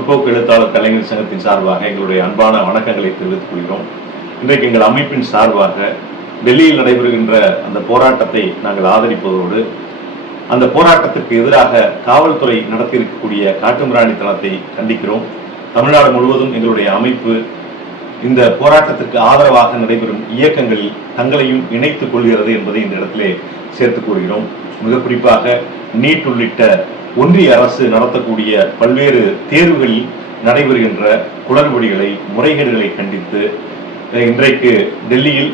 முற்போக்கு எழுத்தாளர் கலைஞர் சங்கத்தின் சார்பாக எங்களுடைய அன்பான வணக்கங்களை தெரிவித்துக் கொள்கிறோம். இன்றைக்கு எங்கள் அமைப்பின் சார்பாக டெல்லியில் நடைபெறுகின்ற அந்த போராட்டத்தை நாங்கள் ஆதரிப்பதோடு, அந்த போராட்டத்திற்கு எதிராக காவல்துறை நடத்தியிருக்கக்கூடிய காட்டுமிராணித்தனத்தை கண்டிக்கிறோம். தமிழ்நாடு முழுவதும் எங்களுடைய அமைப்பு இந்த போராட்டத்திற்கு ஆதரவாக நடைபெறும் இயக்கங்களில் தங்களையும் இணைத்துக் கொள்கிறது என்பதை இந்த இடத்திலே சேர்த்துக் கூறுகிறோம். மிக குறிப்பாக நீட் உள்ளிட்ட ஒன்றிய அரசு நடத்தக்கூடிய பல்வேறு தேர்வுகளில் நடைபெறுகின்ற குளறுபடிகளை, முறைகேடுகளை கண்டித்து இன்றைக்கு டெல்லியில்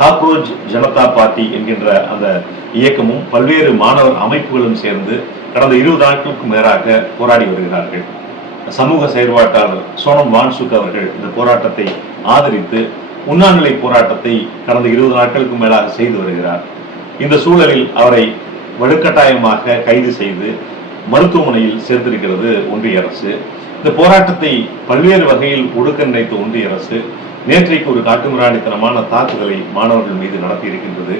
காக்ரோச் ஜனதா பார்ட்டி என்கின்ற அந்த இயக்கமும் பல்வேறு மாணவர் அமைப்புகளும் சேர்ந்து கடந்த 20 நாட்களுக்கு மேலாக போராடி வருகிறார்கள். சமூக செயற்பாட்டாளர் சோனம் வான்சுக் அவர்கள் இந்த போராட்டத்தை ஆதரித்து உண்ணாநிலை போராட்டத்தை கடந்த 20 நாட்களுக்கு மேலாக செய்து வருகிறார். இந்த சூழலில் அவரை வலுக்கட்டாயமாக கைது செய்து மருத்துவமனையில் சேர்த்திருக்கிறது ஒன்றிய அரசு. இந்த போராட்டத்தை பல்வேறு வகையில் ஒடுக்க நினைத்த ஒன்றிய அரசு நேற்றைக்கு ஒரு காட்டுமிராணித்தனமான தாக்குதலை மாணவர்கள் மீது நடத்தி இருக்கின்றது.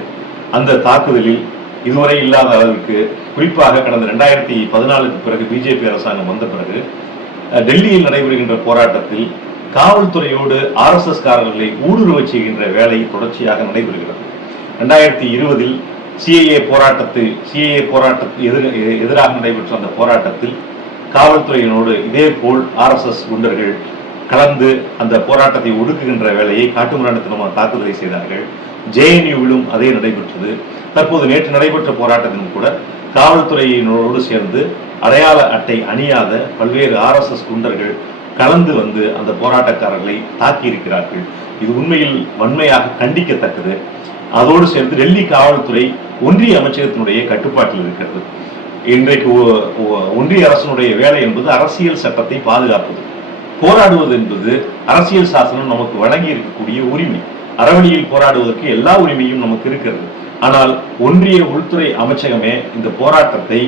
அந்த தாக்குதலில் இதுவரை இல்லாத அளவிற்கு, குறிப்பாக கடந்த 2014க்கு பிறகு பிஜேபி அரசாங்கம் வந்த பிறகு டெல்லியில் நடைபெறுகின்ற போராட்டத்தில் காவல்துறையோடு RSS காரர்களை ஊடுருவ செய்கின்ற வேலை தொடர்ச்சியாக நடைபெறுகிறது. 2020இல் சிஏஏ போராட்டத்துக்கு எதிராக நடைபெற்ற அந்த போராட்டத்தில் காவல்துறையினோடு இதே போல் RSS குண்டர்கள் கலந்து அந்த போராட்டத்தை ஒடுக்குகின்ற வேலையை, காட்டுமிராண்டித்தனமான தாக்குதலை செய்தார்கள். JNUவிலும் அதே நடைபெற்றது. தற்போது நேற்று நடைபெற்ற போராட்டத்திலும் கூட காவல்துறையினரோடு சேர்ந்து அடையாள அட்டை அணியாத பல்வேறு RSS குண்டர்கள் கலந்து வந்து அந்த போராட்டக்காரர்களை தாக்கி இருக்கிறார்கள். இது உண்மையில் வன்மையாக கண்டிக்கத்தக்கது. அதோடு சேர்ந்து டெல்லி காவல்துறை ஒன்றிய அமைச்சகத்தினுடைய கட்டுப்பாட்டில் இருக்கிறது. இன்றைக்கு ஒன்றிய அரசினுடைய வேலை என்பது அரசியல் சட்டத்தை பாதுகாப்பது. போராடுவது என்பது அரசியல் சாசனம் நமக்கு வழங்கி இருக்கக்கூடிய உரிமை. அறவழியில் போராடுவதற்கு எல்லா உரிமையும் நமக்கு இருக்கிறது. ஆனால் ஒன்றிய உள்துறை அமைச்சகமே இந்த போராட்டத்தை,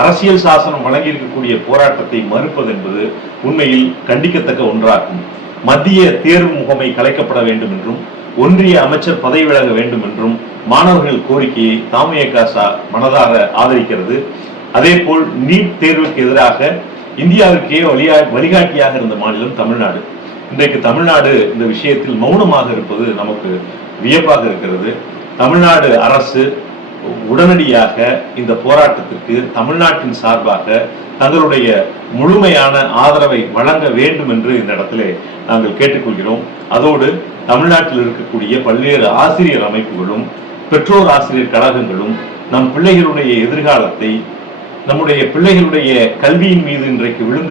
அரசியல் சாசனம் வழங்கி இருக்கக்கூடிய போராட்டத்தை மறுப்பது என்பது உண்மையில் கண்டிக்கத்தக்க ஒன்றாகும். மத்திய தேர்வு முகமை கலைக்கப்பட வேண்டும் என்றும், ஒன்றிய அமைச்சர் பதவி விலக வேண்டும் என்றும் மாணவர்கள் கோரிக்கையை தமாகா மனதார ஆதரிக்கிறது. அதே போல் நீட் தேர்வுக்கு எதிராக இந்தியாவிற்கே வழிகாட்டியாக இருந்த மாநிலம் தமிழ்நாடு. இன்றைக்கு தமிழ்நாடு இந்த விஷயத்தில் மௌனமாக இருப்பது நமக்கு வியப்பாக இருக்கிறது. தமிழ்நாடு அரசு உடனடியாக இந்த போராட்டத்திற்கு தமிழ்நாட்டின் சார்பாக தங்களுடைய முழுமையான ஆதரவை வழங்க வேண்டும் என்று இந்த இடத்திலே நாங்கள் கேட்டுக்கொள்கிறோம். அதோடு தமிழ்நாட்டில் இருக்கக்கூடிய பல்வேறு ஆசிரியர் அமைப்புகளும், பெற்றோர் ஆசிரியர் கழகங்களும் நம் பிள்ளைகளுடைய எதிர்காலத்தை, நம்முடைய பிள்ளைகளுடைய கல்வியின் மீது இன்றைக்கு விழுந்து